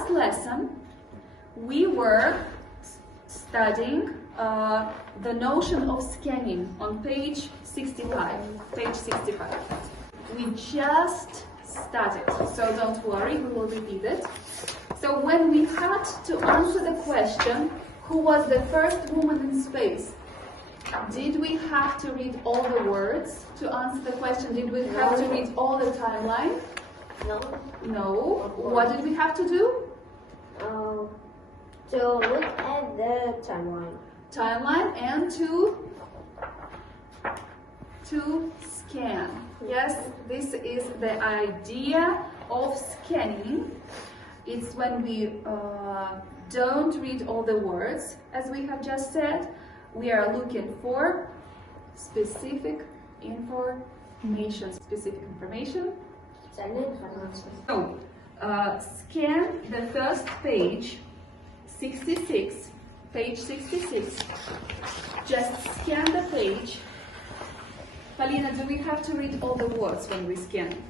last lesson, we were studying the notion of scanning on page 65. Page 65. We just started, so don't worry, we will repeat it. So when we had to answer the question, who was the first woman in space? Did we have to read all the words to answer the question? Did we have to read all the timeline? No. No. What did we have to do? To look at the timeline. Timeline and to scan. Yes, this is the idea of scanning. It's when we don't read all the words, as we have just said. We are looking for specific information. So, scan the first page, 66, page 66. Just scan the page. Polina, do we have to read all the words when we scan?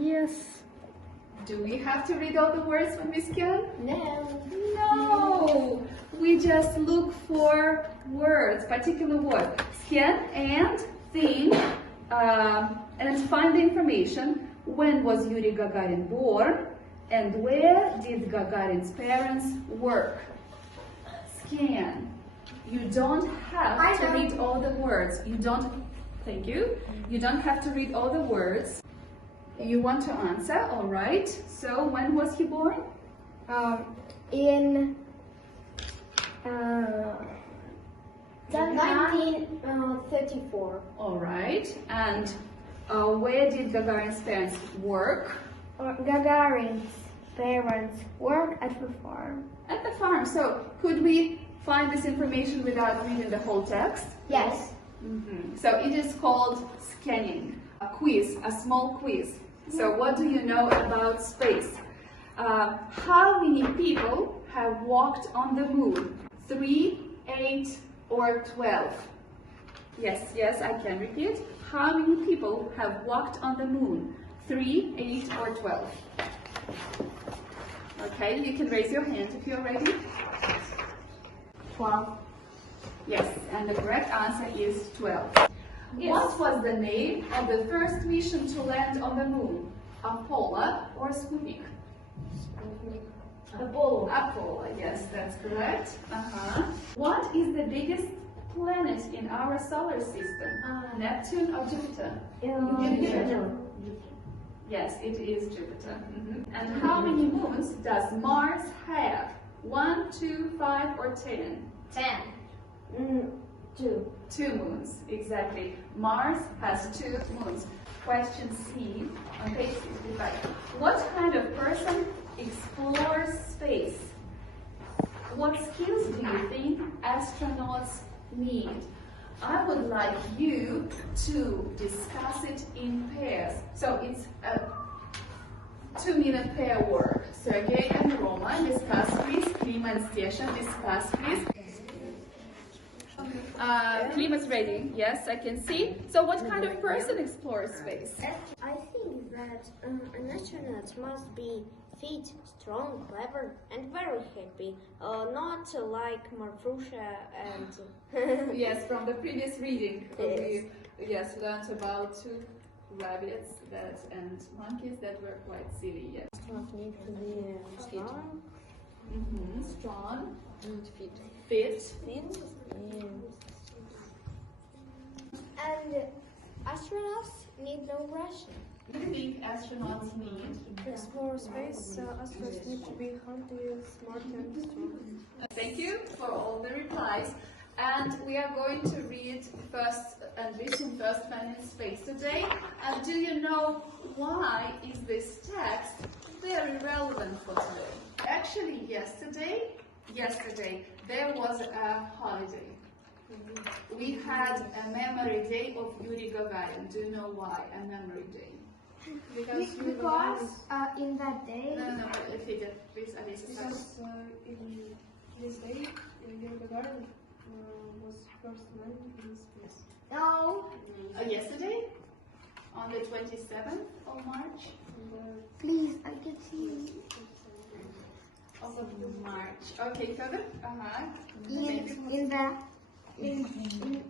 Yes. Do we have to read all the words when we scan? No. No. We just look for words, particular word. Scan and think and find the information. When was Yuri Gagarin born? And where did Gagarin's parents work? Scan. You don't have to read all the words. Thank you. You don't have to read all the words. You want to answer, all right. So when was he born? In 1934. All right. And where did Gagarin's parents work? Gagarin's parents work at the farm. At the farm. So could we find this information without reading the whole text? Yes. So it is called scanning. A quiz, a small quiz. So what do you know about space? How many people have walked on the moon? 3, 8, or 12? Yes, I can repeat. How many people have walked on the moon? 3, 8, or 12? Okay, you can raise your hand if you're ready. 12. Yes, and the correct answer is 12. Yes. What was the name of the first mission to land on the moon? Apollo or Sputnik? Apollo, yes, that's correct. What is the biggest planet in our solar system? Neptune or Jupiter? Jupiter. Yes, it is Jupiter. And how many moons does Mars have? 1, 2, 5, or 10? 10. 2. 2 moons, exactly. Mars has 2 moons. Question C on page 65. What kind of person explores space? What skills do you think astronauts need? I would like you to discuss it in pairs. So it's a 2-minute pair work. Sergey and Roman, discuss please. Klima and Stesha, discuss please. Klima's ready. Yes, I can see. So what kind of person explores space? I think that an astronaut must be fit, strong, clever, and very happy. Not like Marfrusha and... Yes, from the previous reading, we learned about 2 rabbits and monkeys that were quite silly. Yes. Astronaut need to be strong. Strong. And fit. Fit. And astronauts need no ration. What do you think astronauts need? To explore space, astronauts need to be healthy, smart, and strong. Thank you for all the replies. And we are going to read first and listen First Man in Space today. And do you know why is this text very relevant for today? Actually, yesterday there was a holiday. We had a memory day of Yuri Gagarin. Do you know why a memory day? Because in that day... No, repeat it, please, Alisa. Because in this day, Yuri Gagarin was first man in space. No. Yesterday? On the 27th of March? Please, I can see you. Okay, Fedor?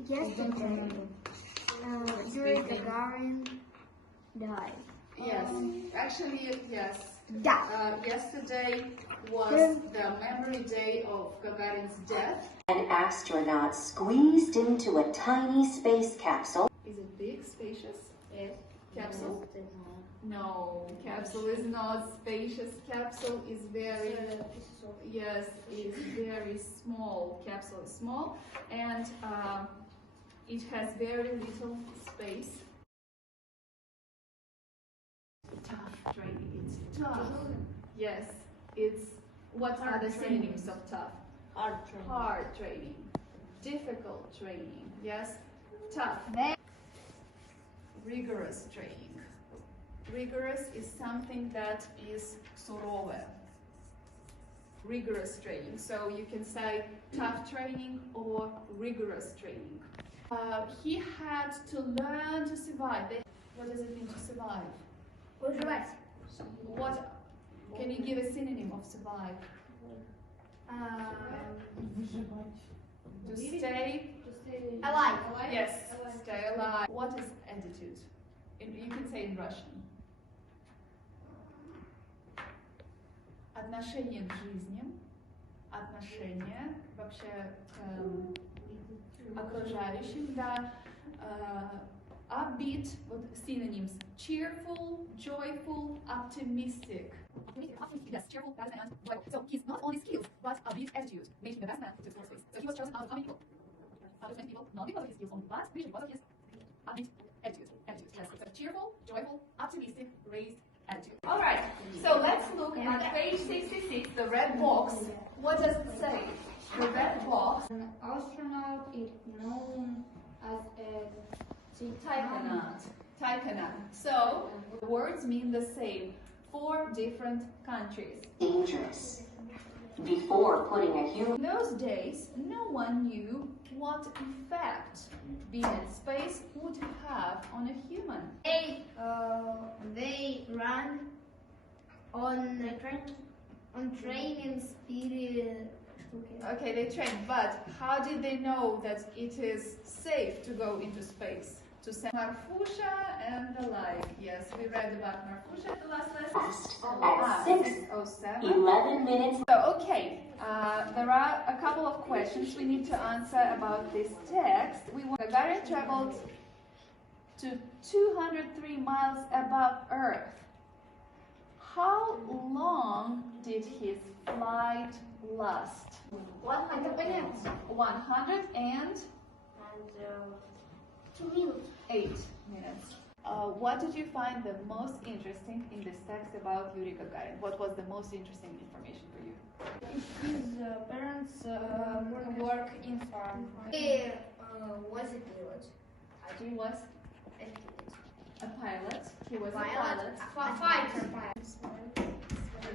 Yesterday, Yuri Gagarin died. Yes, actually, yes. Died. Yesterday was the memory day of Gagarin's death. An astronaut squeezed into a tiny space capsule. Is it big, spacious? Yes. Capsule? No, capsule is not spacious. Capsule is very, yes, is very small. Capsule is small, and it has very little space. Tough training. It's tough. Yes, it's. What are the synonyms of tough? Hard training. Hard training, difficult training. Yes, tough. Rigorous training. Rigorous is something that is surove. Rigorous training. So you can say tough training or rigorous training. He had to learn to survive. What does it mean to survive? What? Can you give a synonym of survive? To stay Alive. Yes, stay alive. What is attitude? You can say in Russian. Отношение к жизни, отношение вообще к окружающим, да. Upbeat, вот synonyms: cheerful, joyful, optimistic. Yes, cheerful, fast, and joyful. So he's not only skilled, but upbeat attitude made him the best man to explore space. So he was chosen out of how many people? Out of 20 people, not because of his skills only, but because of his upbeat attitude. Yes, so cheerful, joyful, optimistic, raised attitude. All right, so let's look at page 66, the red box. What does it say? The red box. An astronaut is known as a Taikonaut. So the words mean the same for different countries. Dangerous. Before putting a human. In those days, no one knew what effect being in space would have on a human. They run on training speed. Okay, they trained, but how did they know that it is safe to go into space? To send Marfusha and the like. Yes, we read about Marfusha at the last lesson. At 6:07. 11 minutes. So, okay, there are a couple of questions we need to answer about this text. Gagarin traveled to 203 miles above Earth. How long did his flight last? 100 minutes. 2 minutes. 8 minutes. What did you find the most interesting in this text about Yuri Gagarin? What was the most interesting information for you? His parents work in farm. He was a pilot. He was a pilot. He was a Pilot. pilot. Fighter.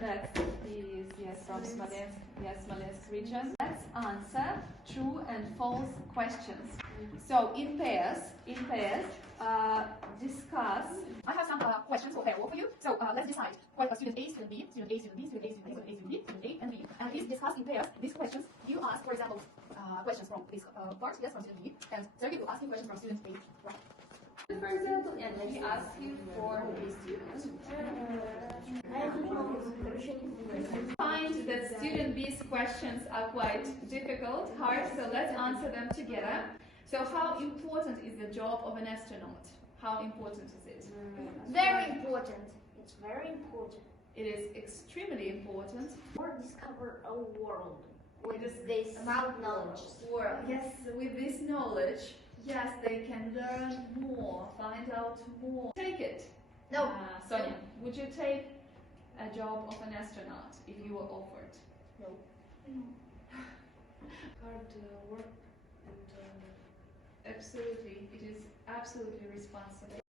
That is, yes, from Smolensk, yes, Smolensk region. Let's answer true and false questions. So in pairs, discuss. I have some questions for pair for you. So let's decide. Student A, student B, student A, student B, student A, student B, student A, student B, student A, and B. And please discuss in pairs these questions. You ask, for example, questions from this part, yes, from student B, and Sergey will ask you questions from student A. Right. For example, and then he asks you for a student. Find that student B's questions are quite difficult, hard, so let's answer them together. So how important is the job of an astronaut? How important is it? Very important. It's very important. It is extremely important. Or discover a world With this knowledge. World. Yes, with this knowledge, yes, they can learn more, find out more. Take it. No. Sonia, would you take a job of an astronaut if you were offered? No. Hard work and Absolutely, it is absolutely responsible.